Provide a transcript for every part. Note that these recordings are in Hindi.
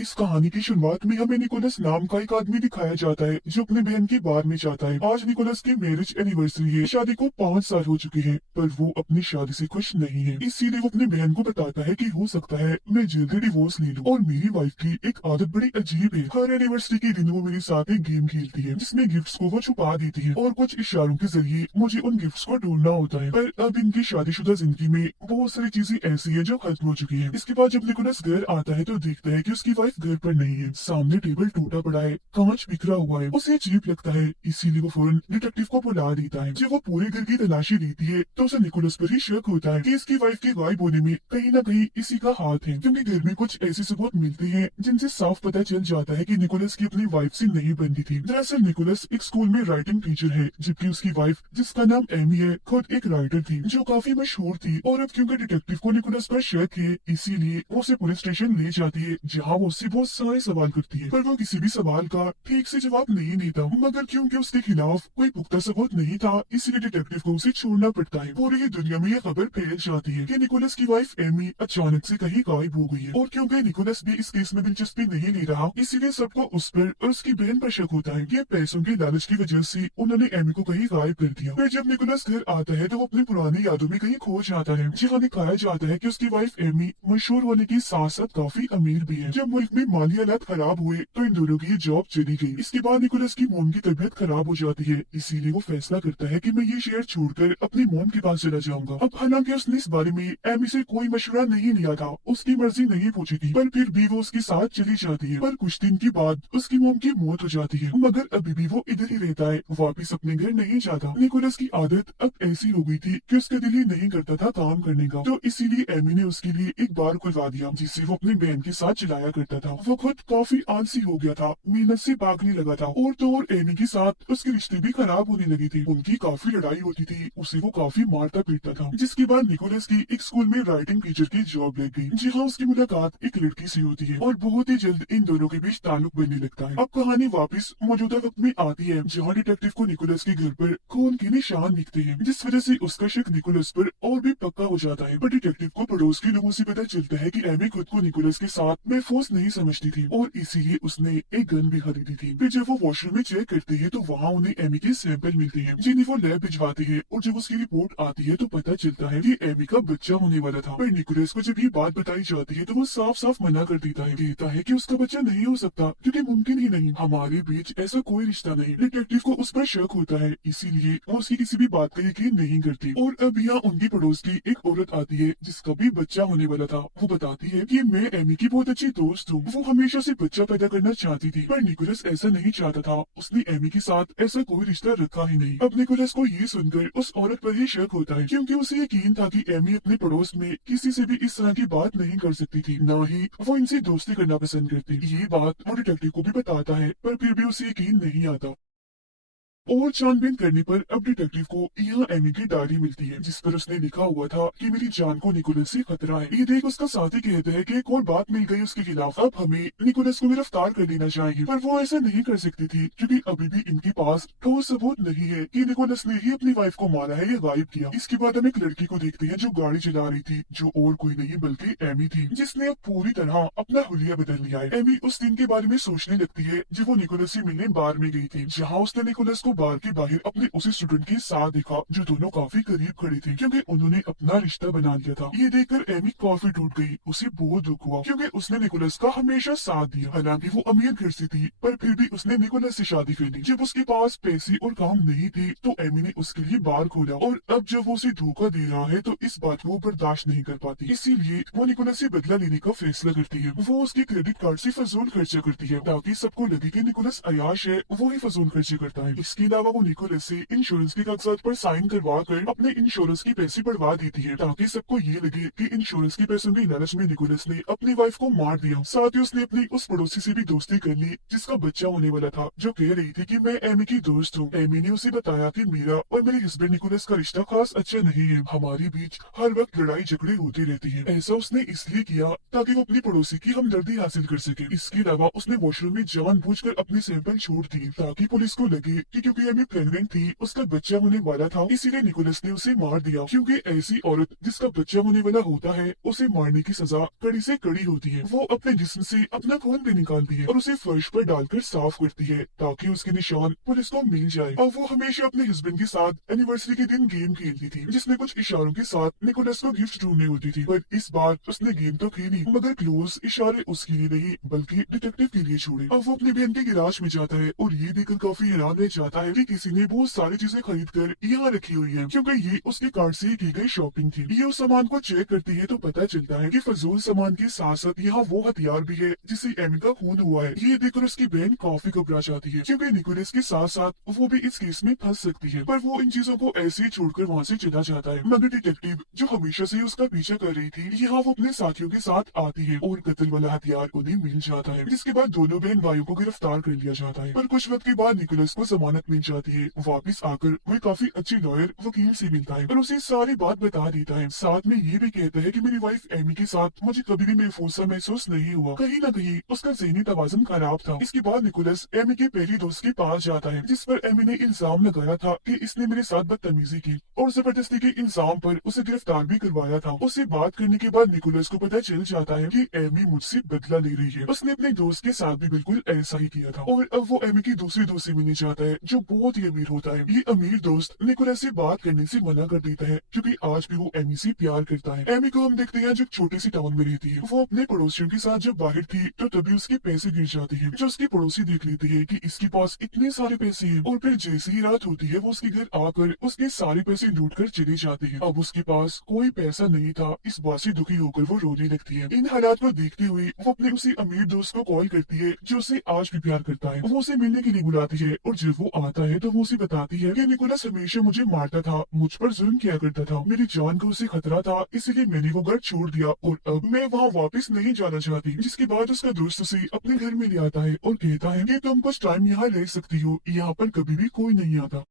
इस कहानी की शुरुआत में हमें निकोलस नाम का एक आदमी दिखाया जाता है जो अपने बहन की बार में जाता है। आज निकोलस की मैरिज एनिवर्सरी है। शादी को 5 साल हो चुके हैं, पर वो अपनी शादी से खुश नहीं है। इसीलिए वो अपनी बहन को बताता है कि हो सकता है मैं जल्दी डिवोर्स ले लूं। और मेरी वाइफ की एक आदत बड़ी अजीब है, हर एनिवर्सरी के दिन वो मेरे साथ एक गेम खेलती है जिसमें गिफ्ट्स को वो छुपा देती है और कुछ इशारों के जरिए मुझे उन गिफ्ट्स को ढूंढना होता है। पर अब इनकी शादीशुदा जिंदगी में बहुत सारी चीजें ऐसी है जो खत्म हो चुकी है। इसके बाद जब निकोलस घर आता है तो देखता है कि उसकी वाइफ घर पर नहीं है। सामने टेबल टूटा पड़ा है, कांच बिखरा हुआ है। उसे अजीब लगता है, इसीलिए वो फौरन डिटेक्टिव को बुला देता है। जब वो पूरे घर की तलाशी लेती है तो उसे निकोलस पर ही शक होता है कि इसकी वाइफ के गायब होने में कहीं ना कहीं इसी का हाथ है, क्योंकि घर में कुछ ऐसे सबूत मिलते हैं जिनसे साफ पता चल जाता है कि निकोलस की अपनी वाइफ से नहीं बनती थी। दरअसल निकोलस एक स्कूल में राइटिंग टीचर है, जबकि उसकी वाइफ, जिसका नाम एमी है, खुद एक राइटर थी जो काफी मशहूर थी। और अब क्योंकि डिटेक्टिव को निकोलस पर शक है, इसीलिए वो उसे पुलिस स्टेशन ले जाती है, जहाँ वो उससे बहुत सारे सवाल करती है, पर वो किसी भी सवाल का ठीक से जवाब नहीं देता। मगर क्योंकि उसके खिलाफ कोई पुख्ता सबूत नहीं था, इसलिए डिटेक्टिव को उसे छोड़ना पड़ता है। पूरी दुनिया में यह खबर फैल जाती है कि निकोलस की वाइफ एमी अचानक से कहीं गायब हो गई है। और क्योंकि निकोलस भी इस केस में दिलचस्पी नहीं ले रहा, इसीलिए सबको उस पर और उसकी बहन पर शक होता है कि पैसों के लालच की वजह से उन्होंने एमी को कहीं गायब कर दिया। फिर जब निकोलस घर आता है तो वो अपनी पुरानी यादों में कहीं खो जाता है, जहाँ दिखाया जाता है कि उसकी वाइफ एमी मशहूर होने के साथ साथ काफी अमीर भी है। जब मुल्क में माली हालात खराब हुए तो इन दोनों की जॉब चली गई। इसके बाद निकोलस की मोम की तबीयत खराब हो जाती है, इसीलिए वो फैसला करता है कि मैं ये शहर छोड़कर अपनी मोम के पास चला जाऊंगा। अब हालांकि उसने इस बारे में एमी से कोई मशवरा नहीं लिया था, उसकी मर्जी नहीं पूछी थी, पर फिर भी वो उसके साथ चली जाती है। पर कुछ दिन के बाद उसकी मोम की मौत हो जाती है, मगर अभी भी वो इधर ही रहता है, वापिस अपने घर नहीं जाता। निकोलस की आदत अब ऐसी हो गई थी कि उसका दिल ही नहीं करता था काम करने का, तो इसीलिए एमी ने उसके लिए एक बार खुलवा दिया जिससे वो अपनी बहन के साथ चलाया करता था। वो खुद काफी आलसी हो गया था, मेहनत से भागने लगा था, और तो और एमी के साथ उसके रिश्ते भी खराब होने लगे थे। उनकी काफी लड़ाई होती थी, उसे वो काफी मारता पीटता था। जिसके बाद निकोलस की एक स्कूल में राइटिंग टीचर की जॉब लग गई, जहाँ उसकी मुलाकात एक लड़की से होती है और बहुत ही जल्द इन दोनों के बीच ताल्लुक बनने लगता है। अब कहानी वापस मौजूदा वक्त में आती है, जहाँ डिटेक्टिव को निकोलस के घर पर खून के निशान दिखते हैं, जिस वजह से उसका शक निकोलस पर और भी पक्का हो जाता है। पर डिटेक्टिव को पड़ोस के लोगों से पता चलता है कि एमी खुद को निकोलस के साथ महफूज नहीं समझती थी और इसीलिए उसने एक गन भी खरीदी थी। फिर जब वो वॉशरूम में चेक करते हैं तो वहाँ उन्हें एमी के सैंपल मिलते हैं, जिन्हें वो लैब भिजवाते हैं, और जब उसकी रिपोर्ट आती है तो पता चलता है कि एमी का बच्चा होने वाला था। पर निकोलस को जब ये बात बताई जाती है तो वो साफ साफ मना कर देता है, कहता है कि उसका बच्चा नहीं हो सकता, क्योंकि मुमकिन ही नहीं, हमारे बीच ऐसा कोई रिश्ता नहीं। डिटेक्टिव को उस पर शक होता है, इसीलिए वो उसकी किसी भी बात का यकीन नहीं करती। और अब यहाँ उनकी पड़ोस की एक औरत आती है जिसका भी बच्चा होने वाला था। वो बताती है कि मैं एमी की बहुत अच्छी दोस्त हूँ, वो हमेशा से बच्चा पैदा करना चाहती थी, पर निकोलस ऐसा नहीं चाहता था, उसने एमी के साथ ऐसा कोई रिश्ता रखा ही नहीं। अब निकोलस को ये सुनकर उस औरत पर ही शक होता है, क्योंकि उसे यकीन था कि एमी अपने पड़ोस में किसी से भी इस तरह की बात नहीं कर सकती थी, न ही वो इनसे दोस्ती करना पसंद करती। ये बात वो डिटेक्टिव को भी बताता है, पर फिर भी उसे यकीन नहीं आता। और छानबीन करने पर अब डिटेक्टिव को यहाँ एमी की डायरी मिलती है, जिस पर उसने लिखा हुआ था कि मेरी जान को निकोलस से खतरा है। ये देख उसका साथी कहता है कि एक और बात मिल गई उसके खिलाफ, अब हमें निकोलस को गिरफ्तार कर लेना चाहिए। पर वो ऐसा नहीं कर सकती थी, क्योंकि अभी भी इनके पास ठोस सबूत नहीं है कि निकोलस ने ही अपनी वाइफ को मारा है या गायब किया। इसके बाद हम एक लड़की को देखते हैं जो गाड़ी चला रही थी, जो और कोई नहीं बल्कि एमी थी, जिसने अब पूरी तरह अपना हुलिया बदल लिया है। एमी उस दिन के बारे में सोचने लगती है जब वो निकोलस से मिलने बार में गई थी, जहाँ उसने निकोलस को बार के बाहर अपने उसी स्टूडेंट के साथ देखा जो दोनों काफी करीब खड़े थे, क्योंकि उन्होंने अपना रिश्ता बना लिया था। ये देखकर एमी काफी टूट गई, उसे बहुत दुख हुआ, क्योंकि उसने निकोलस का हमेशा साथ दिया। हालांकि वो अमीर घर से थी, पर फिर भी उसने निकोलस से शादी कर ली। जब उसके पास पैसे और काम नहीं थे तो एमी ने उसके लिए बार खोला, और अब जब वो उसे धोखा दे रहा है तो इस बात को वो बर्दाश्त नहीं कर पाती, इसीलिए वो निकोलस से बदला लेने का फैसला करती है। वो उसके क्रेडिट कार्ड से फजूल खर्चा करती है ताकि सबको लगे कि निकोलस अयाश है, वो ही फजूल खर्चे करता है। इसके अलावा वो निकोलस से इंश्योरेंस के कागजात पर साइन करवा कर अपने इंश्योरेंस के पैसे बढ़वा देती है, ताकि सबको ये लगे कि इंश्योरेंस के पैसों के लालच में निकोलस ने अपनी वाइफ को मार दिया। साथ ही उसने अपनी उस पड़ोसी से भी दोस्ती कर ली जिसका बच्चा होने वाला था, जो कह रही थी कि मैं एमी की दोस्त हूँ। एमी ने उसे बताया कि मेरा और मेरे हस्बैंड निकोलस का रिश्ता खास अच्छा नहीं है, हमारे बीच हर वक्त लड़ाई झगड़े होती रहती है। ऐसा उसने इसलिए किया ताकि वो अपनी पड़ोसी की हमदर्दी हासिल कर सके। इसके अलावा उसने वॉशरूम में जानबूझकर अपने सैंपल छोड़ दिए ताकि पुलिस को लगे कि क्योंकि एमी प्रेग्नेंट थी, उसका बच्चा होने वाला था, इसीलिए निकोलस ने उसे मार दिया, क्योंकि ऐसी औरत जिसका बच्चा होने वाला होता है उसे मारने की सजा कड़ी से कड़ी होती है। वो अपने जिस्म से अपना खून भी निकालती है और उसे फर्श पर डालकर साफ करती है ताकि उसके निशान पुलिस को मिल जाए। और वो हमेशा अपने हस्बैंड के साथ एनिवर्सरी के दिन गेम खेलती थी, जिसमें कुछ इशारों के साथ निकोलस को गिफ्ट ढूंढनी होती थी। पर इस बार उसने गेम तो खेली, मगर क्लोज इशारे उसके लिए नहीं बल्कि डिटेक्टिव के लिए छोड़े। अब वो अपनी बहन के गिराज में जाता है और ये देखकर काफी हैरान रह जाता है कि किसी ने बहुत सारी चीजें खरीद कर यहाँ रखी हुई है, क्योंकि ये उसके कार्ड से की गई शॉपिंग थी। ये उस सामान को चेक करती है तो पता चलता है कि फजूल सामान के साथ साथ यहाँ वो हथियार भी है जिससे एमी का खून हुआ है। ये देखकर उसकी बहन काफी घबरा जाती है, क्योंकि निकोलस के साथ साथ वो भी इस केस में फंस सकती है। पर वो इन चीजों को ऐसे ही छोड़कर वहाँ से चला जाता है। मगर डिटेक्टिव जो हमेशा से उसका पीछा कर रही थी, यहाँ वो अपने साथियों के साथ आती है और कत्ल वाला हथियार उन्हें मिल जाता है, जिसके बाद दोनों बहन भाइयों को गिरफ्तार कर लिया जाता है। पर कुछ वक्त के बाद निकोलस को जमानत मिल जाती है। वापिस आकर वो काफी अच्छी लॉयर वकील से मिलता है और उसे सारी बात बता देता है। साथ में ये भी कहता है कि मेरी वाइफ एमी के साथ मुझे कभी भी महफूज सा महसूस नहीं हुआ, कहीं न कहीं उसका ज़हनी तवाज़ुन खराब था। इसके बाद निकोलस एमी के पहली दोस्त के पास जाता है, जिस पर एमी ने इल्जाम लगाया था कि इसने मेरे साथ बदतमीजी की और जबरदस्ती के इल्जाम पर उसे गिरफ्तार भी करवाया था। उससे बात करने के बाद निकोलस को पता चल जाता है कि एमी मुझसे बदला ले रही है। उसने अपने दोस्त के साथ भी बिल्कुल ऐसा ही किया था और अब वो एमी की दूसरी दोस्त से मिलने जाता है जो बहुत ही अमीर होता है। ये अमीर दोस्त निकोलस से बात करने से मना कर देता है, क्योंकि आज भी वो एमी से प्यार करता है। एमी को हम देखते हैं जो छोटे सी टाउन में रहती है। वो अपने पड़ोसियों के साथ जब बाहर थी तो तभी उसके पैसे गिर जाते हैं। जो उसकी पड़ोसी देख लेती है कि इसके पास इतने सारे पैसे हैं और फिर जैसे ही रात होती है वो उसके घर आकर उसके सारे पैसे लूट कर चली जाती है। अब उसके पास कोई पैसा नहीं था, इस बात से दुखी होकर वो रोने लगती है। इन हालात को देखते हुए वो अपने उसी अमीर दोस्त को कॉल करती है जो उसे आज भी प्यार करता है। वो उसे मिलने के लिए बुलाती है और जब वो आता है तो वो उसे बताती है कि निकोलस हमेशा मुझे मारता था, मुझ पर जुल्म किया करता था, मेरी जान को उसे खतरा था, इसीलिए मैंने वो घर छोड़ दिया और अब मैं वहाँ वापस नहीं जाना चाहती। जिसके बाद उसका दोस्त उसे अपने घर में ले आता है और कहता है कि तुम कुछ टाइम यहाँ रह सकती हो, यहाँ पर कभी भी कोई नहीं आता।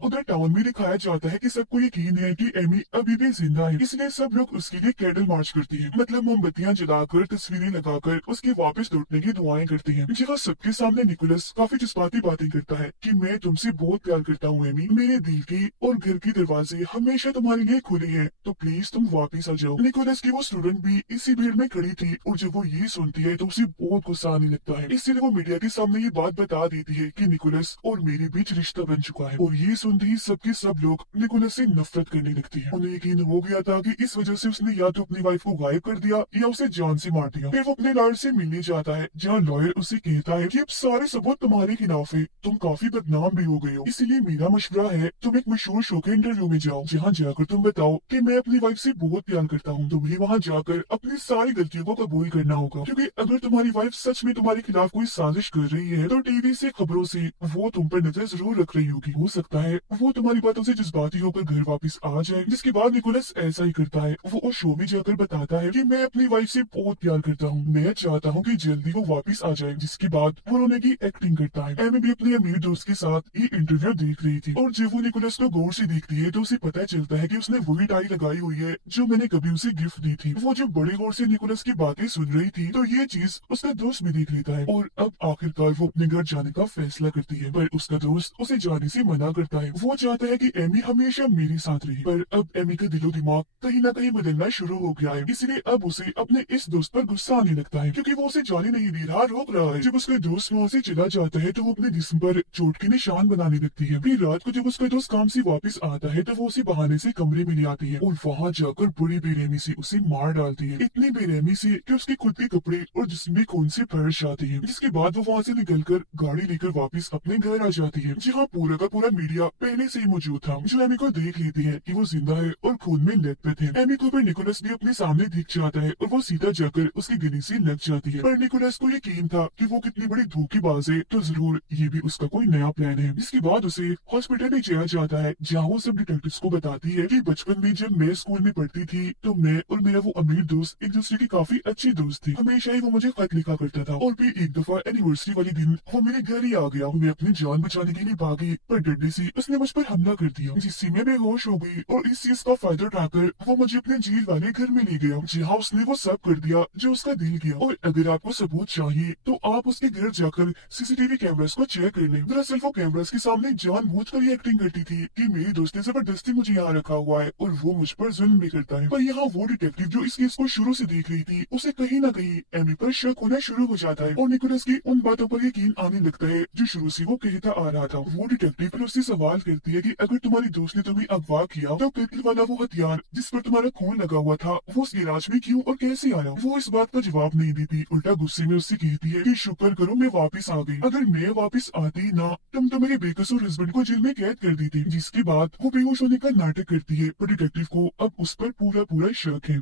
उधर टाउन में दिखाया जाता है कि सबको यकीन है कि एमी अभी भी जिंदा है, इसलिए सब लोग उसके लिए कैंडल मार्च करते हैं, मतलब मोमबत्तियां जलाकर तस्वीरें लगाकर उसके वापस लौटने की दुआएं करते हैं। जहाँ सबके सामने निकोलस काफी जज्बाती बातें करता है कि मैं तुमसे बहुत प्यार करता हूँ एमी, मेरे दिल के और घर के दरवाजे हमेशा तुम्हारे लिए खुले हैं, तो प्लीज तुम वापिस आ जाओ। निकोलस की वो स्टूडेंट भी इसी भीड़ में खड़ी थी और जब वो ये सुनती है तो उसे बहुत गुस्सा आने लगता है, इसलिए वो मीडिया के सामने ये बात बता देती है कि निकोलस और मेरे बीच रिश्ता बन चुका है। और ये सुनते ही सबके सब लोग निकोलस से नफरत करने लगती है। उन्हें यकीन हो गया था कि इस वजह से उसने या तो अपनी वाइफ को गायब कर दिया या उसे जान से मार दिया। फिर वो अपने लॉयर से मिलने जाता है, जहाँ लॉयर उसे कहता है कि अब सारे सबूत तुम्हारे खिलाफ है, तुम काफी बदनाम भी हो गए हो, इसीलिए मेरा मशवरा है तुम एक मशहूर शो के इंटरव्यू में जाओ, जहाँ जाकर तुम बताओ कि मैं अपनी वाइफ से बहुत प्यार करता हूँ। तुम्हें वहाँ जाकर अपनी सारी गलतियों को कबूल करना होगा, क्योंकि अगर तुम्हारी वाइफ सच में तुम्हारे खिलाफ कोई साजिश कर रही है तो टीवी से खबरों से वो तुम पर नजर जरूर रख रही होगी। हो सकता है वो तुम्हारी बातों से जज्बाती होकर घर वापस आ जाए। जिसके बाद निकोलस ऐसा ही करता है, वो उस शो में जाकर बताता है कि मैं अपनी वाइफ से बहुत प्यार करता हूँ, मैं चाहता हूँ कि जल्दी वो वापस आ जाए। जिसके बाद वो रोने की एक्टिंग करता है। एमी भी अपने अमीर दोस्त के साथ ये इंटरव्यू देख रही थी और जब वो निकोलस को गौर से देखती है तो उसे पता चलता है कि उसने वही टाई लगाई हुई है जो मैंने कभी उसे गिफ्ट दी थी। वो जब बड़े गौर से निकोलस की बातें सुन रही थी तो ये चीज उसका दोस्त भी देख लेता है और अब आखिरकार वो अपने घर जाने का फैसला करती है, पर उसका दोस्त उसे जाने से मना करता है। वो चाहता है कि एमी हमेशा मेरे साथ रही, पर अब एमी का दिलो दिमाग कहीं ना कहीं बदलना शुरू हो गया है, इसलिए अब उसे अपने इस दोस्त पर गुस्सा आने लगता है, क्योंकि वो उसे जाने नहीं दे रहा, रोक रहा है। जब उसका दोस्त वहाँ से चला जाता है तो वो अपने जिस्म पर चोट के निशान बनाने लगती है। फिर रात को जब उसका दोस्त काम से वापस आता है तो वो उसे बहाने से कमरे में ले आती है और वहाँ जाकर बड़ी बेरहमी से उसे मार डालती है, इतनी बेरहमी से कि उसके खुद के कपड़े और जिस्म में खून से भर जाती है। जिसके बाद वो वहाँ से निकलकर गाड़ी लेकर वापस अपने घर आ जाती है, जहाँ पूरा का पूरा मीडिया पहले से ही मौजूद था, जो एमी को देख लेती है कि वो जिंदा है और खून में लथपथ है। एमी को फिर निकोलस भी अपने सामने दिख जाता है और वो सीधा जाकर उसके गले से लग जाती है, पर निकोलस को यकीन था कि वो कितनी बड़ी धोखेबाज है, तो जरूर ये भी उसका कोई नया प्लान है। इसके बाद उसे हॉस्पिटल ले जाया जाता है, जहाँ वो सब डिटेक्टिव्स को बताती है कि बचपन में जब मैं स्कूल में पढ़ती थी तो मैं और मेरा वो अमीर दोस्त एक दूसरे की काफी अच्छी दोस्त थी। हमेशा ही वो मुझे खत लिखा करता था और फिर एक दफा एनिवर्सरी वाले दिन वो मेरे घर ही आ गया। मैं अपनी जान बचाने के लिए भागी, पर डंडे से उसने मुझ पर हमला कर दिया, जिससे मैं बेहोश हो गई और इस चीज का फायदा उठाकर वो मुझे अपने जेल वाले घर में ले गया, जहाँ उसने वो सब कर दिया जो उसका दिल किया। और अगर आपको सबूत चाहिए तो आप उसके घर जाकर सीसीटीवी कैमरास को चेक कर लें। दरअसल वो कैमरास के सामने जानबूझकर ये एक्टिंग करती थी कि मेरी दोस्त ने जबरदस्ती मुझे यहाँ रखा हुआ है और वो मुझ पर जुल्म भी करता है। पर यहाँ वो डिटेक्टिव जो इस केस को शुरू से देख रही थी, उसे कहीं ना कहीं एमी पर शक होना शुरू हो जाता है और निकोलस की उन बातों पर यकीन आने लगता है जो शुरू से वो कहता आ रहा था। वो डिटेक्टिव फिर उससे सवाल करती है कि अगर तुम्हारी दोस्त ने तुम्हें अगवा किया तो कत्ल वाला वो हथियार जिस पर तुम्हारा खून लगा हुआ था वो उस गिराज में क्यों और कैसे आया। वो इस बात का जवाब नहीं देती, उल्टा गुस्से में उससे कहती है कि शुक्र करो मैं वापस आ गई, अगर मैं वापस आती ना तुम तो मेरे बेकसूर हस्बैंड को जेल में कैद कर देती। जिसके बाद वो बेहोश होने का नाटक करती है, पर डिटेक्टिव को अब उस पर पूरा पूरा शक है।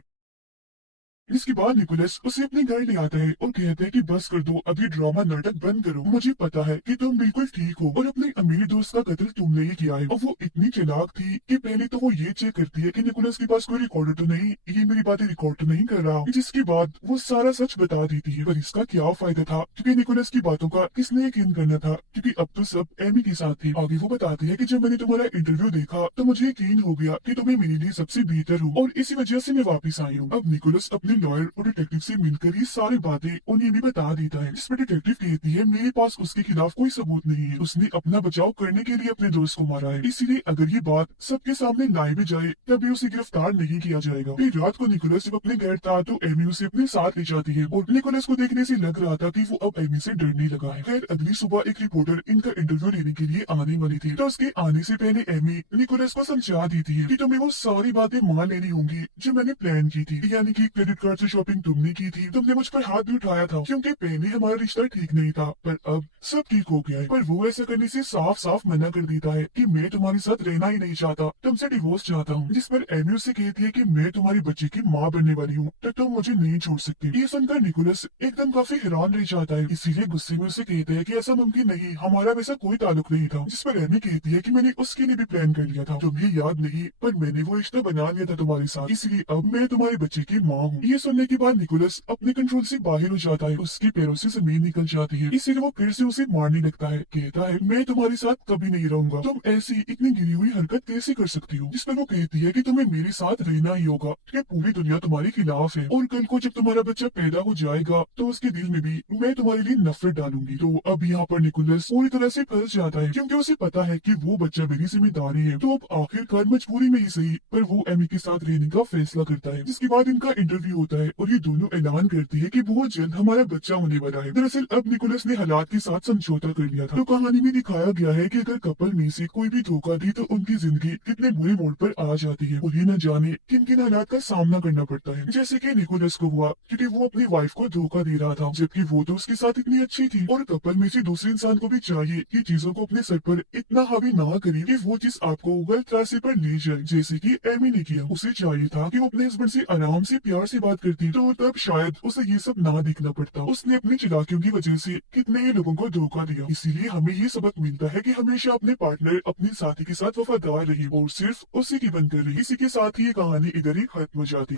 इसके बाद निकोलस उसे अपने घर ले आता है और कहता है कि बस कर दो, अब ये ड्रामा नाटक बंद करो, मुझे पता है कि तुम बिल्कुल ठीक हो और अपने अमीर दोस्त का कत्ल तुमने ही किया है। और वो इतनी चालाक थी कि पहले तो वो ये चेक करती है कि निकोलस के पास कोई रिकॉर्डर तो नहीं, ये मेरी बातें रिकॉर्ड तो नहीं कर रहा, जिसके बाद वो सारा सच बता देती है। पर इसका क्या फायदा था, क्योंकि निकोलस की बातों का किसने यकीन करना था, क्योंकि अब तो सब एमी के साथ थी। आगे वो बताती है कि जब मैंने तुम्हारा इंटरव्यू देखा तो मुझे यकीन हो गया कि तुम्हें मेरे लिए सबसे बेहतर हो और इसी वजह से मैं वापिस आई हूँ। अब निकोलस अपने लॉयर और डिटेक्टिव से मिलकर ये सारी बातें उन्हें भी बता देता है, जिसमें डिटेक्टिव कहती है मेरे पास उसके खिलाफ कोई सबूत नहीं है, उसने अपना बचाव करने के लिए अपने दोस्त को मारा है, इसीलिए अगर ये बात सबके सामने लाई भी जाए तभी उसे गिरफ्तार नहीं किया जाएगा। फिर रात को निकोलस जब अपने घर था तो एमी उसे अपने साथ ले जाती है और निकोलस को देखने से लग रहा था कि वो अब एमी से डरने लगा है। खैर अगली सुबह एक रिपोर्टर इनका इंटरव्यू लेने के लिए आने वाली थी, तो उसके आने से पहले एमी निकोलस को समझा देती है कि तुम्हें वो सारी बातें मान लेनी होंगी जो मैंने प्लान की थी, यानी कि क्रेडिट कार्ड से शॉपिंग तुमने की थी, तुमने मुझ पर हाथ भी उठाया था क्योंकि पहले हमारा रिश्ता ठीक नहीं था, पर अब सब ठीक हो गया है। पर वो ऐसा करने से साफ साफ मना कर देता है कि मैं तुम्हारे साथ रहना ही नहीं चाहता, तुमसे डिवोर्स चाहता हूँ। जिस पर एमी उससे कहती है कि मैं तुम्हारी बच्ची की माँ बनने वाली हूँ, तो तुम मुझे नहीं छोड़ सकती। ये सुनकर निकोलस एकदम काफी हैरान रह जाता है, इसीलिए गुस्से में उसे कहता है कि ऐसा मुमकिन नहीं, हमारा वैसा कोई ताल्लुक नहीं था। जिस पर एमी कहती है कि मैंने उसके लिए भी प्लान कर लिया था, तुम्हें याद नहीं, पर मैंने वो रिश्ता बना लिया था तुम्हारे साथ, इसलिए अब मैं तुम्हारे बच्चे की माँ हूँ। ये सुनने के बाद निकोलस अपने कंट्रोल से बाहर हो जाता है, उसके पैरों से जमीन निकल जाती है, इसीलिए वो फिर से उसे मारने लगता है। कहता है मैं तुम्हारे साथ कभी नहीं रहूंगा, तुम ऐसी इतनी गिरी हुई हरकत कैसे कर सकती हो। जिस पर वो कहती है कि तुम्हें मेरे साथ रहना ही होगा, कि पूरी दुनिया तुम्हारे खिलाफ है और कल को जब तुम्हारा बच्चा पैदा हो जाएगा तो उसके दिल में भी मैं तुम्हारे लिए नफरत डालूंगी। तो अब यहाँ पर निकोलस पूरी तरह से फंस जाता है, क्योंकि उसे पता है कि वो बच्चा मेरी जिम्मेदारी है। तो अब आखिरकार मजबूरी में ही सही, पर वो एमी के साथ रहने का फैसला करता है। जिसके बाद इनका इंटरव्यू होता है और ये दोनों ऐलान करती है कि बहुत जल्द हमारा बच्चा होने वाला है। दरअसल अब निकोलस ने हालात के साथ समझौता कर लिया था। तो कहानी में दिखाया गया है कि अगर कपल में से कोई भी धोखा दे तो उनकी जिंदगी कितने बुरे मोड़ पर आ जाती है और ये न जाने किन किन हालात का सामना करना पड़ता है। जैसे कि निकोलस को हुआ, क्योंकि वो अपनी वाइफ को धोखा दे रहा था, जबकि वो तो उसके साथ इतनी अच्छी थी। और कपल में से दूसरे इंसान को भी चाहिए कि चीजों को अपने सर पर इतना हावी ना करे कि वो चीज आपको गलत रास्ते पर ले जाए, जैसे कि एमी ने किया। उसे चाहिए था कि वो अपने हस्बैंड से आराम से प्यार से बात करती, तो तब शायद उसे ये सब ना देखना पड़ता। उसने अपनी चालाकियों की वजह से कितने ही लोगों को धोखा दिया। इसीलिए हमें ये सबक मिलता है कि हमेशा अपने पार्टनर, अपने साथी के साथ वफादार रहिए और सिर्फ उसी की बनकर रहिए। इसी के साथ ही ये कहानी इधर ही खत्म हो जाती।